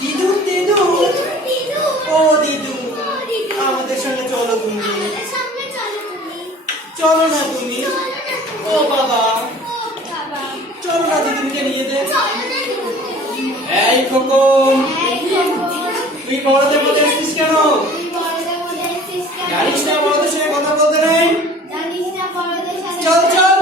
দিদু দিদু ও দিদু আমাদের সঙ্গে চলো তুমি। চলো না তুমি। ও বাবা চলো না দিদুকে নিয়ে দে। এই খোকন তুই বড়দের মধ্যে এসেছিস কেন? জানিস না বড়দের সঙ্গে কথা বলতে নেই? চল চল।